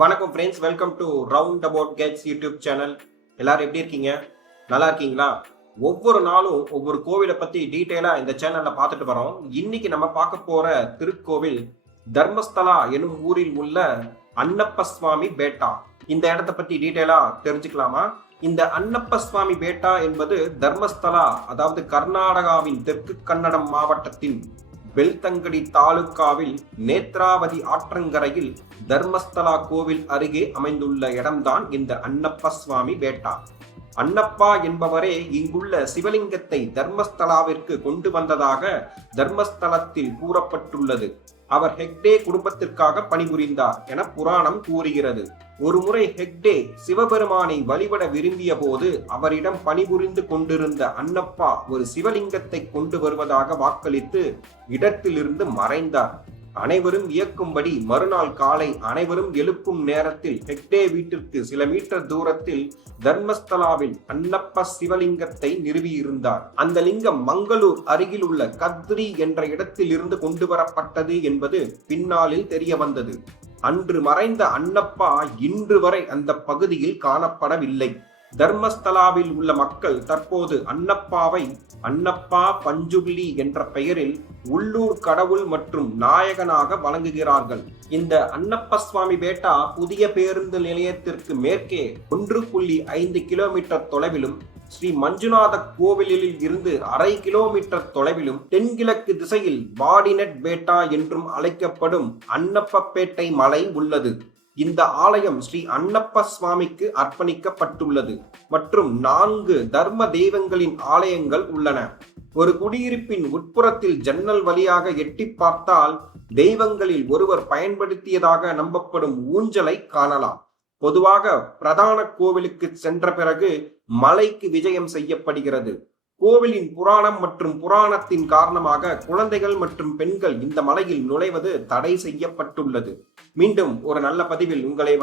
வணக்கம் friends, welcome to round about gets YouTube channel. எல்லாரும் எப்படி இருக்கீங்க? நல்லா இருக்கீங்களா? ஒவ்வொரு நாளும் ஒவ்வொரு கோவிலை பத்தி டீட்டெயிலா இந்த சேனல்ல பார்த்துட்டு வரோம். இன்னைக்கு நம்ம பார்க்க போற திருக்கோவில் தர்மஸ்தலா எனும் ஊரில் உள்ள அன்னப்ப சுவாமி பேட்டா. இந்த இடத்தை பத்தி டீட்டெயிலா தெரிஞ்சுக்கலாமா? இந்த அன்னப்ப சுவாமி பேட்டா என்பது தர்மஸ்தலா, அதாவது கர்நாடகாவின் தெற்கு கன்னடம் மாவட்டத்தின் பெல்தங்கடி தாலுகாவில் நேத்ராவதி ஆற்றங்கரையில் தர்மஸ்தலா கோவில் அருகே அமைந்துள்ள இடம்தான் இந்த அன்னப்ப சுவாமி பேட்டா. அன்னப்பா என்பவரே இங்குள்ள சிவலிங்கத்தை தர்மஸ்தலாவிற்கு கொண்டு வந்ததாக தர்மஸ்தலத்தில் கூறப்பட்டுள்ளது. அவர் ஹெக்டே குடும்பத்திற்காக பணிபுரிந்தார் என புராணம் கூறுகிறது. ஒருமுறை ஹெக்டே சிவபெருமானை வழிபட விரும்பிய போது அவரிடம் பணிபுரிந்து கொண்டிருந்த அன்னப்பா ஒரு சிவலிங்கத்தை கொண்டு வருவதாக வாக்களித்து இடத்திலிருந்து மறைந்தார். அனைவரும் வியக்கும்படி மறுநாள் காலை அனைவரும் எழுப்பும் நேரத்தில் ஹெக்டே வீட்டிற்கு சில மீட்டர் தூரத்தில் தர்மஸ்தலாவில் அன்னப்ப சிவலிங்கத்தை நிறுவியிருந்தார். அந்த லிங்கம் மங்களூர் அருகில் உள்ள கத்ரி என்ற இடத்தில் இருந்து கொண்டு வரப்பட்டது என்பது பின்னாளில் தெரிய வந்தது. அன்று மறைந்த அன்னப்பா இன்று வரை அந்த பகுதியில் காணப்படவில்லை. தர்மஸ்தலாவில் உள்ள மக்கள் தற்போது அன்னப்பாவை அன்னப்பா பஞ்சுள்ளி என்ற பெயரில் உள்ளூர் கடவுள் மற்றும் நாயகனாக வழங்குகிறார்கள். இந்த அன்னப்ப சுவாமி பேட்டா புதிய பேருந்து நிலையத்திற்கு மேற்கே 1.5 கிலோமீட்டர் தொலைவிலும், ஸ்ரீ மஞ்சுநாத கோவிலில் இருந்து 1/2 கிலோமீட்டர் தொலைவிலும், தென்கிழக்கு திசையில் வாடினட் பேட்டா என்றும் அழைக்கப்படும் அன்னப்பப்பேட்டை மலை உள்ளது. இந்த ஆலயம் ஸ்ரீ அன்னப்ப சுவாமிக்கு அர்ப்பணிக்கப்பட்டுள்ளது மற்றும் 4 தர்ம தெய்வங்களின் ஆலயங்கள் உள்ளன. ஒரு குடியிருப்பின் உட்புறத்தில் ஜன்னல் வழியாக எட்டி பார்த்தால் தெய்வங்களில் ஒருவர் பயன்படுத்தியதாக நம்பப்படும் ஊஞ்சலை காணலாம். பொதுவாக பிரதான கோவிலுக்கு சென்ற பிறகு மலைக்கு விஜயம் செய்யப்படுகிறது. கோவிலின் புராணம் மற்றும் புராணத்தின் காரணமாக குழந்தைகள் மற்றும் பெண்கள் இந்த மலையில் நுழைவது தடை செய்யப்பட்டுள்ளது. மீண்டும் ஒரு நல்ல பதிவில் உங்களை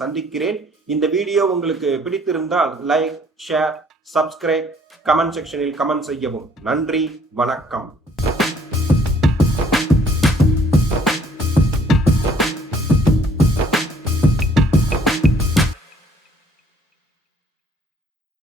சந்திக்கிறேன். இந்த வீடியோ உங்களுக்கு பிடித்திருந்தால் லைக், ஷேர், சப்ஸ்கிரைப், கமெண்ட் செக்ஷனில் கமெண்ட் செய்யவும். நன்றி, வணக்கம்.